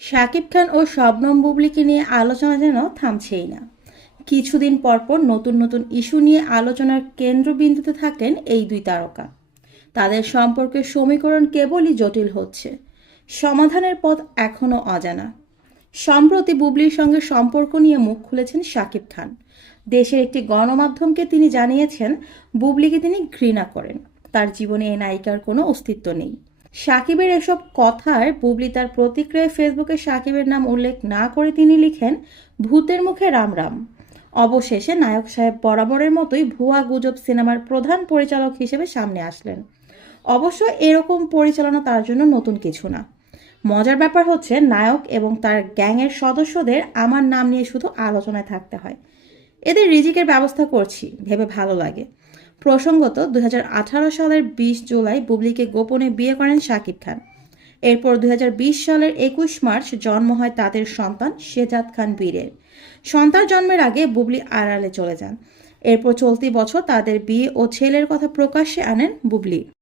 শাকিব খান ও শবনম বুবলিকে নিয়ে আলোচনা যেন থামছেই না। কিছুদিন পরপর নতুন নতুন ইস্যু নিয়ে আলোচনার কেন্দ্রবিন্দুতে থাকেন এই দুই তারকা। তাদের সম্পর্কের সমীকরণ কেবলই জটিল হচ্ছে। সমাধানের পথ এখনও অজানা। সম্প্রতি বুবলির সঙ্গে সম্পর্ক নিয়ে মুখ খুলেছেন শাকিব খান। দেশের একটি গণমাধ্যমকে তিনি জানিয়েছেন, বুবলিকে তিনি ঘৃণা করেন। তার জীবনে এই নায়িকার কোনো অস্তিত্ব নেই। সাকিবের এসব কথার বুবলি তার প্রতিক্রিয়ায় ফেসবুকে সাকিবের নাম উল্লেখ না করে তিনি লিখেন, ভূতের মুখে রাম রাম। অবশেষে নায়ক সাহেব বরাবরের মতোই ভুয়া গুজব সিনেমার প্রধান পরিচালক হিসেবে সামনে আসলেন। অবশ্য এরকম পরিচালনা তার জন্য নতুন কিছু না। মজার ব্যাপার হচ্ছে, নায়ক এবং তার গ্যাংয়ের সদস্যদের আমার নাম নিয়ে শুধু আলোচনায় থাকতে হয়। এদের রিজিকের ব্যবস্থা করছি, ভেবে ভালো লাগে। প্রসঙ্গত দুই হাজার আঠারো সালের বিশ জুলাই বুবলিকে গোপনে বিয়ে করেন শাকিব খান। এরপর দুই হাজার বিশ সালের একুশ মার্চ জন্ম হয় তাদের সন্তান শেজাদ খান বীরের। সন্তান জন্মের আগে বুবলি আড়ালে চলে যান। এরপর চলতি বছর তাদের বিয়ে ও ছেলের কথা প্রকাশ্যে আনেন বুবলি।